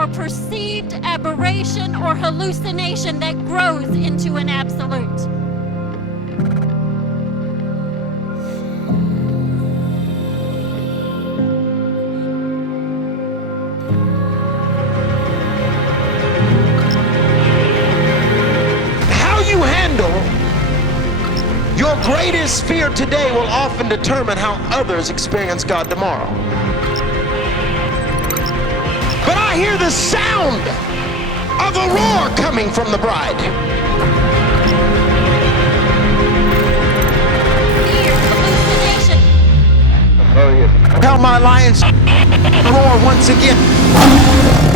or perceived aberration or hallucination that grows into an absolute. How you handle your greatest fear today will often determine how others experience God tomorrow. But I hear the sound of a roar coming from the bride. Fear, hallucination. Tell my lions roar once again.